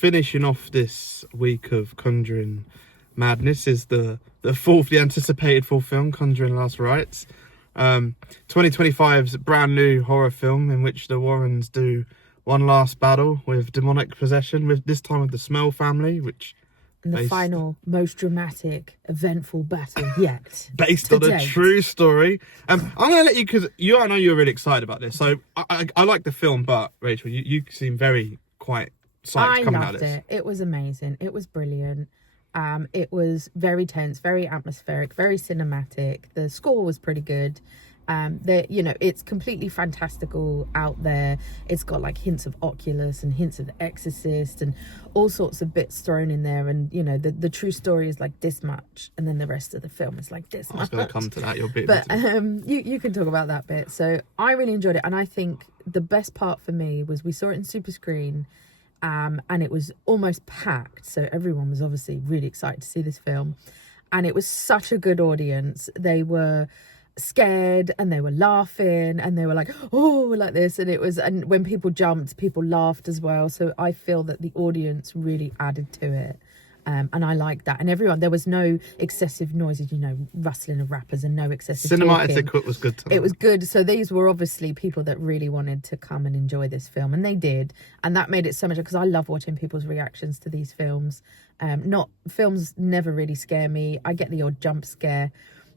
finishing off this week of Conjuring madness is the anticipated fourth film, Conjuring Last Rites. 2025's brand new horror film in which the Warrens do one last battle with demonic possession, with this time with the Smell family, which and the final, most dramatic, eventful battle yet. Based on a true story. I'm going to let you, because I know you're really excited about this. So I like the film, but Rachel, you seem quite psyched coming out of this. I loved it. It was amazing. It was brilliant. It was very tense, very atmospheric, very cinematic. The score was pretty good. It's completely fantastical out there. It's got like hints of Oculus and hints of The Exorcist and all sorts of bits thrown in there. And the true story is like this much, and then the rest of the film is like this much. I was going to come to that. You're a bit. But you can talk about that bit. So I really enjoyed it, and I think the best part for me was we saw it in super screen. And it was almost packed, so everyone was obviously really excited to see this film, and it was such a good audience. They were scared and they were laughing and they were like, oh, like this, and when people jumped, people laughed as well. So I feel that the audience really added to it. And I like that. And there was no excessive noises, rustling of wrappers and no excessive Cinematic talking. Was good tonight. It was good. So these were obviously people that really wanted to come and enjoy this film, and they did. And that made it so much, because I love watching people's reactions to these films. Films never really scare me. I get the odd jump scare,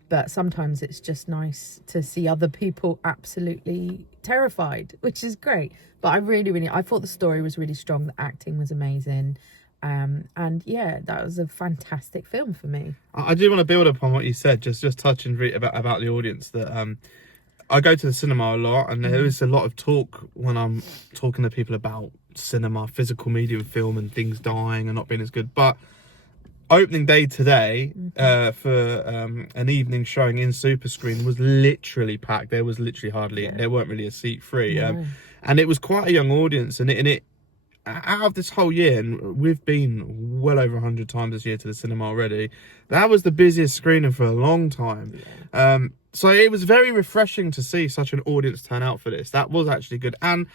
but sometimes it's just nice to see other people absolutely terrified, which is great. But I thought the story was really strong. The acting was amazing. And yeah, that was a fantastic film for me. I do want to build upon what you said, just touching about the audience, that I go to the cinema a lot, and there is a lot of talk when I'm talking to people about cinema, physical medium film, and things dying and not being as good. But opening day today for an evening showing in super screen was literally packed. There was literally there weren't really a seat free, and it was quite a young audience, and it out of this whole year, and we've been well over 100 times this year to the cinema already, that was the busiest screening for a long time. So it was very refreshing to see such an audience turn out for this. That was actually good, and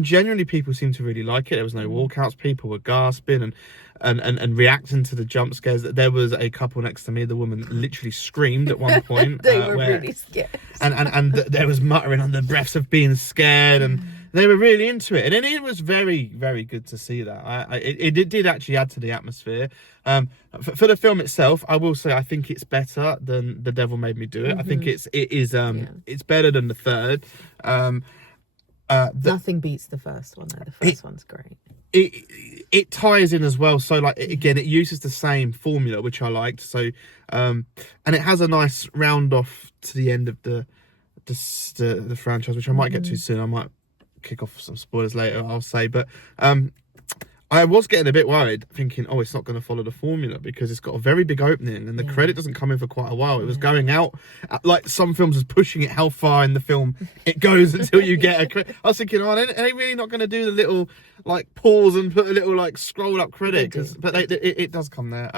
genuinely people seemed to really like it. There was no walkouts. People were gasping and reacting to the jump scares. There was a couple next to me, the woman literally screamed at one point. They were really scared, and there was muttering under breaths of being scared, and they were really into it, and it was very, very good to see that. It did actually add to the atmosphere. For the film itself, I will say I think it's better than The Devil Made Me Do It. I think it's better than the third. Nothing beats the first one though. The first one's great. It ties in as well. So like again, it uses the same formula, which I liked. So and it has a nice round off to the end of the franchise, which I might get to soon. I might kick off some spoilers later, I'll say, but I was getting a bit worried, thinking, it's not going to follow the formula, because it's got a very big opening and the credit doesn't come in for quite a while. It was going out, like some films was pushing it how far in the film it goes until you get a credit. I was thinking, are they really not going to do the little like pause and put a little like scroll up credit? But it does come there.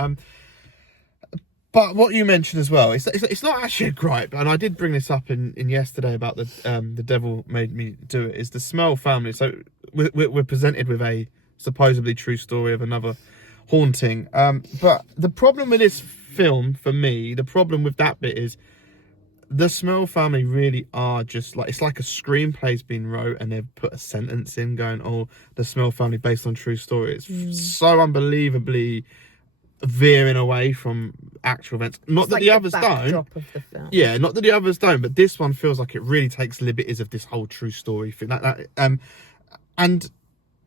But what you mentioned as well, it's not actually a gripe, and I did bring this up in yesterday about the Devil Made Me Do It, is the Smell family. So we're presented with a supposedly true story of another haunting. But the problem with this film, for me, the problem with that bit is the Smell family really are just like, it's like a screenplay's been wrote and they've put a sentence in going, the Smell family based on true story. It's so unbelievably veering away from actual events. Not that the others don't. Of the film. Yeah, not that the others don't, but this one feels like it really takes liberties of this whole true story thing. And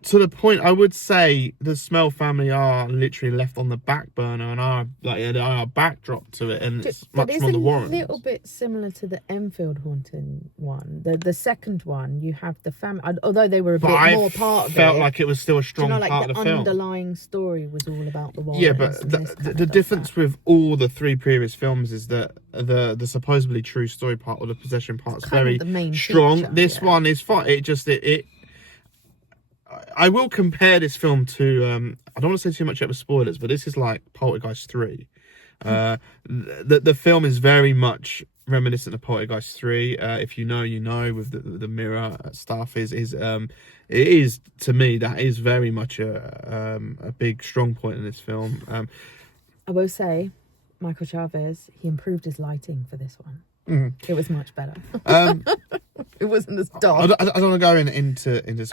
to the point, I would say the Smell family are literally left on the back burner and are a backdrop to it, and it's much more the Warrens. It's a little bit similar to the Enfield haunting one. The second one, you have the family, although they were a bit more part of it. Felt like it was still a strong part of the film. The underlying story was all about the Warrens. Yeah, but the difference with all the three previous films is that the supposedly true story part or the possession part is very strong. Feature, this one is fine. I will compare this film to, I don't want to say too much about spoilers, but this is like Poltergeist 3. The film is very much reminiscent of Poltergeist 3. If you know, you know, with the mirror stuff is it is, to me, that is very much a big strong point in this film. I will say, Michael Chavez, he improved his lighting for this one. It was much better. It wasn't as dark. I don't want to go into this.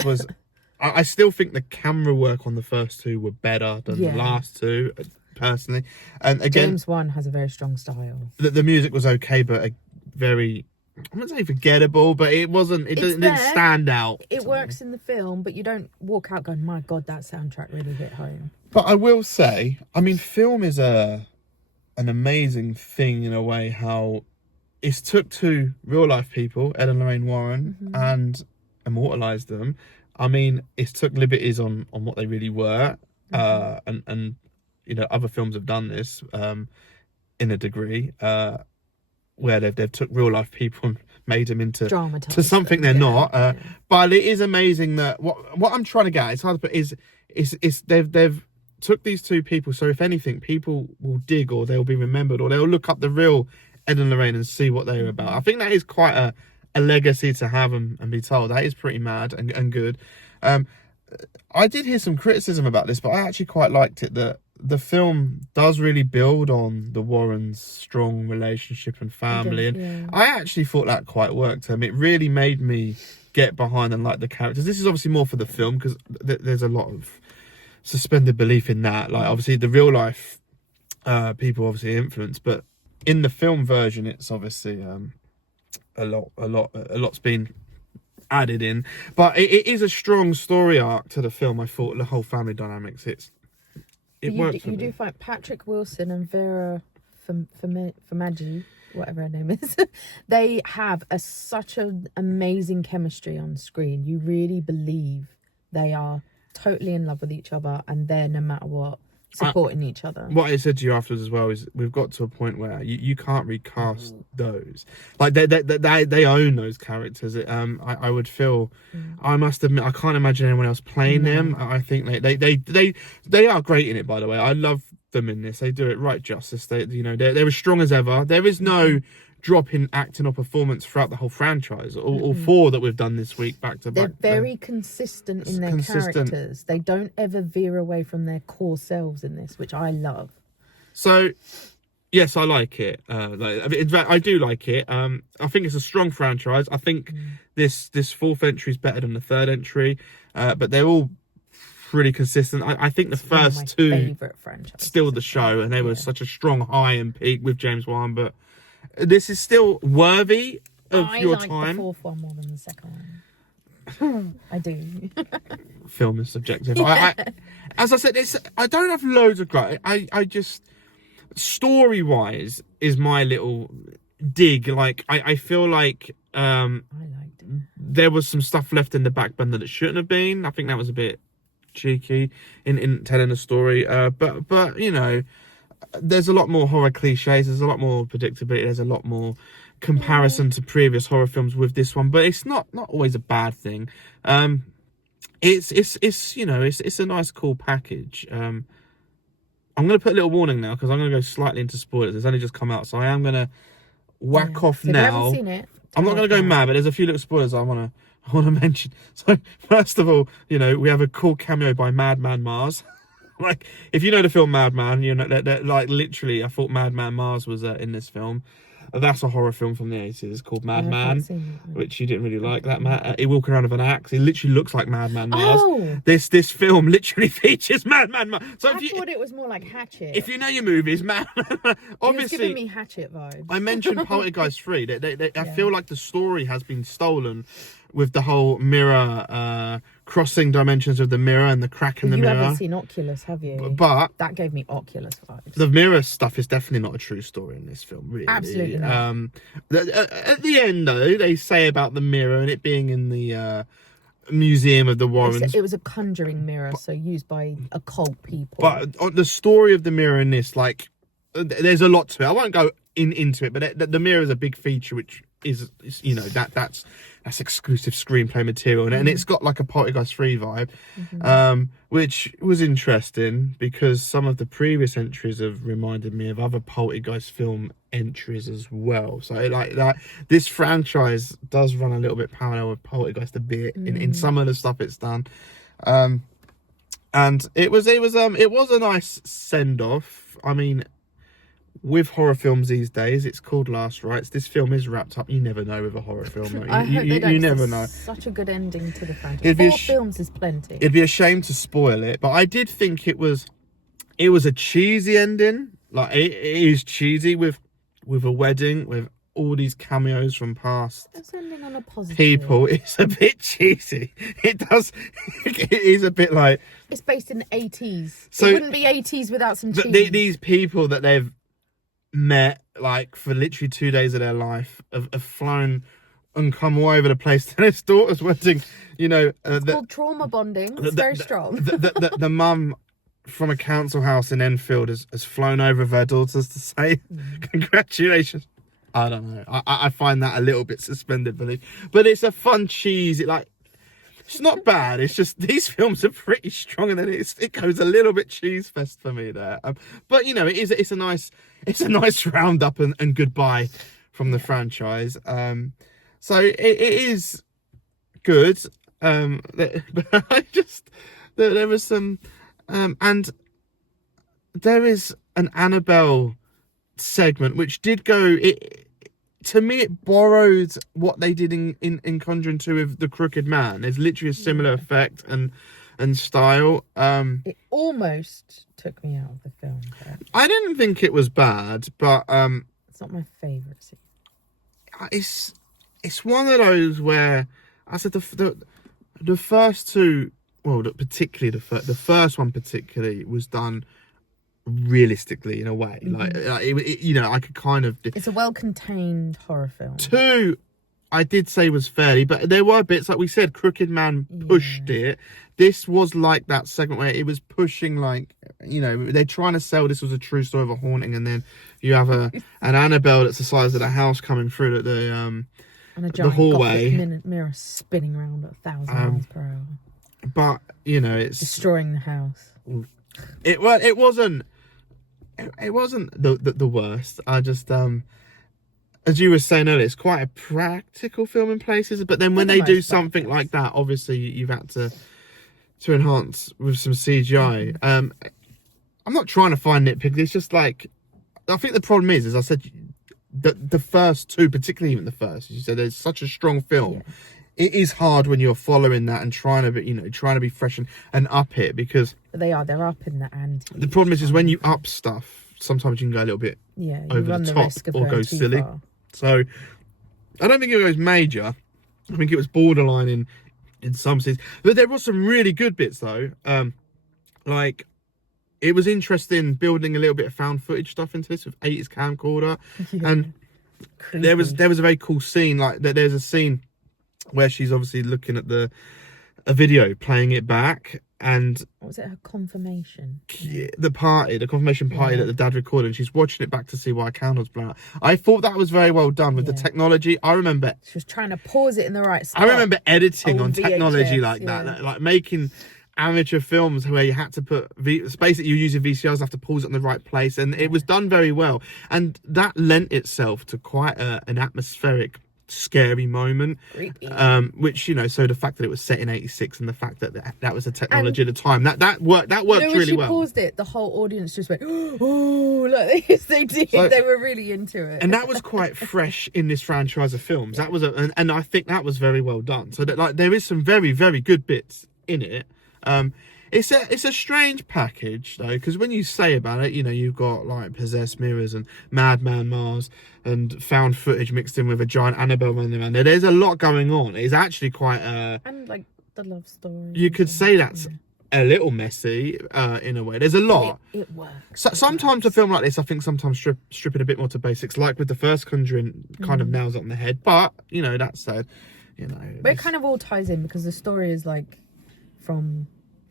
I still think the camera work on the first two were better than the last two, personally. And again, James Wan has a very strong style. The music was okay, but a very, I wouldn't say forgettable, but it wasn't. It didn't stand out. It works in the film, but you don't walk out going, "My God, that soundtrack really hit home." But I will say, I mean, film is an amazing thing in a way. How it's took two real life people, Ed and Lorraine Warren, and immortalized them. I mean, it's took liberties on what they really were, and you know, other films have done this in a degree, where they've took real life people and made them into to something they're not. But it is amazing that what I'm trying to get at, it's hard to put, is they've took these two people. So if anything, people will dig, or they'll be remembered, or they'll look up the real Ed and Lorraine and see what they were about. I think that is quite a legacy to have and be told. That is pretty mad and good. I did hear some criticism about this, but I actually quite liked it, that the film does really build on the Warrens' strong relationship and family, and I actually thought that quite worked. It really made me get behind and like the characters. This is obviously more for the film, because there's a lot of suspended belief in that. Like, obviously the real life people obviously influence, but in the film version, it's obviously a lot's been added in. But it is a strong story arc to the film. I thought the whole family dynamics, it works. You do find Patrick Wilson and Vera Farmiga, whatever her name is, they have such an amazing chemistry on screen. You really believe they are totally in love with each other, and they're, no matter what, supporting each other. What I said to you afterwards as well is we've got to a point where you can't recast those. Like they own those characters. I would feel, I must admit, I can't imagine anyone else playing them. I think they are great in it. By the way, I love them in this. They do it right justice. They're as strong as ever. There is no drop in acting or performance throughout the whole franchise. All four that we've done this week back to back. They're very consistent in their characters. They don't ever veer away from their core selves in this, which I love. So, yes, I like it. In fact, I do like it. I think it's a strong franchise. I think this fourth entry is better than the third entry, but they're all pretty consistent. I think the first two still the show, and they were such a strong high and peak with James Wan, but this is still worthy of your time. I like the fourth one more than the second one. I do. Film is subjective. As I said, I don't have loads of great. I just, story wise, is my little dig. Like I feel like I liked it. There was some stuff left in the back burner that shouldn't have been. I think that was a bit cheeky in telling the story. But you know, there's a lot more horror cliches, there's a lot more predictability, there's a lot more comparison to previous horror films with this one, but it's not always a bad thing. It's you know, it's a nice cool package. I'm gonna put a little warning now, because I'm gonna go slightly into spoilers. It's only just come out, so I am gonna whack off now. If you haven't seen it, I'm not gonna go mad, but there's a few little spoilers I want to mention. So first of all, you know, we have a cool cameo by Madman Mars. Like, if you know the film Madman, you know that like literally, I thought Madman Mars was in this film. That's a horror film from the 80s called Madman, which you didn't really like. That man, he walking around with an axe. He literally looks like Madman Mars. Oh. This film literally features Madman Mars. So I thought it was more like Hatchet. If you know your movies, obviously, it's giving me Hatchet vibes. I mentioned Poltergeist 3. I feel like the story has been stolen with the whole mirror, crossing dimensions of the mirror and the crack in the mirror. You haven't seen Oculus, have you? But that gave me Oculus vibes. The mirror stuff is definitely not a true story in this film, really. Absolutely not. At the end, though, they say about the mirror and it being in the museum of the Warrens. It was a conjuring mirror, so used by occult people. But the story of the mirror in this, like, there's a lot to it. I won't go into it, but the mirror is a big feature, which is you know, that's exclusive screenplay material, and it's got like a Poltergeist 3 vibe, which was interesting because some of the previous entries have reminded me of other Poltergeist film entries as well. So like that, this franchise does run a little bit parallel with Poltergeist a bit in some of the stuff it's done. And it was a nice send off. I mean, with horror films these days, it's called Last Rites. This film is wrapped up. You never know with a horror film. Like, I hope they don't. You never know. Such a good ending to the franchise. 4 films is plenty. It'd be a shame to spoil it, but I did think it was a cheesy ending. Like it is cheesy with a wedding with all these cameos from past It's ending on a positive people. It's a bit cheesy. It is a bit like it's based in the 80s. So it wouldn't be 80s without some cheese. These people that they've met like for literally 2 days of their life have flown and come all over the place to his daughter's wedding. You know, it's called trauma bonding. It's very strong. The mum from a council house in Enfield has flown over with her daughters to say congratulations. I don't know. I find that a little bit suspended belief, but it's a fun cheese. It's not bad. It's just these films are pretty strong, and then it goes a little bit cheese fest for me there. But you know, it's a nice roundup and goodbye from the franchise. So it is good. But I just there was some, and there is an Annabelle segment which did go. To me, it borrowed what they did in Conjuring 2 with the Crooked Man. There's literally a similar effect and style. It almost took me out of the film. I didn't think it was bad, but it's not my favourite scene. It's one of those where I said the first two, well, particularly the first one particularly was done realistically in a way. Like you know, I could kind of it's a well-contained horror film. 2 I did say was fairly, but there were bits like we said Crooked Man pushed it. This was like that segment where it was pushing, like, you know, they're trying to sell this was a true story of a haunting, and then you have an Annabelle that's the size of the house coming through and a giant hallway mirror spinning around at 1,000 miles per hour. But you know, it's destroying the house. It wasn't the worst. I just as you were saying earlier, it's quite a practical film in places, but then when they do something like that, obviously you've had to enhance with some CGI. I'm not trying to find nitpicks. It's just like, I think the problem is, as I said, the first 2, particularly even the first, as you said, there's such a strong film. Yeah. It is hard when you're following that and trying to be fresh and up it, because they're up in the ante. The problem is when you up stuff, sometimes you can go a little bit over the top or go silly. Far. So I don't think it goes major. I think it was borderline in some scenes, but there were some really good bits though. Like, it was interesting building a little bit of found footage stuff into this with 80s camcorder, and creepy. there was a very cool scene. Like, there's a scene where she's obviously looking at a video, playing it back, and what was it, her confirmation? The confirmation party that the dad recorded, and she's watching it back to see why a candle's blown out. I thought that was very well done with the technology. I remember she was trying to pause it in the right spot. I remember editing on technology like that, like making amateur films where you had to put space that you use in VCRs, have to pause it in the right place, and it was done very well, and that lent itself to quite an atmospheric, scary moment. Creepy. Which, you know, so the fact that it was set in 86 and the fact that was the technology at the time, that worked really well. When she paused it, the whole audience just went, oh, like this. They did. So, they were really into it, and that was quite fresh in this franchise of films. That was and I think that was very well done. So that, like, there is some very, very good bits in it. It's a strange package though, because when you say about it, you know, you've got like possessed mirrors and Madman Mars and found footage mixed in with a giant Annabelle running around there. There's a lot going on. It's actually quite and like the love story. You could say that's a little messy in a way. There's a lot. It works. So, sometimes a film like this, I think sometimes stripping a bit more to basics, like with the first Conjuring, kind of nails it on the head. But you know, that said, you know, but it kind of all ties in because the story is like from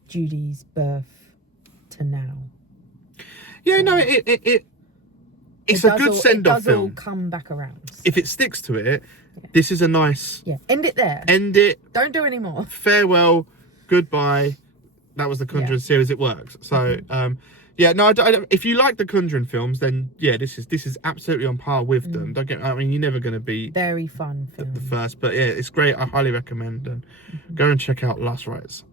Judy's birth to now. Yeah, no, it's a good send-off film. It does all come back around. If it sticks to it, this is a nice... Yeah, end it there. End it. Don't do any more. Farewell, goodbye. That was the Conjuring series. It works. So, Yeah, no, if you like the Conjuring films, then yeah, this is absolutely on par with them. Don't get, I mean, you're never going to be Very fun film. the first, but yeah, it's great. I highly recommend, and go and check out Last Rites.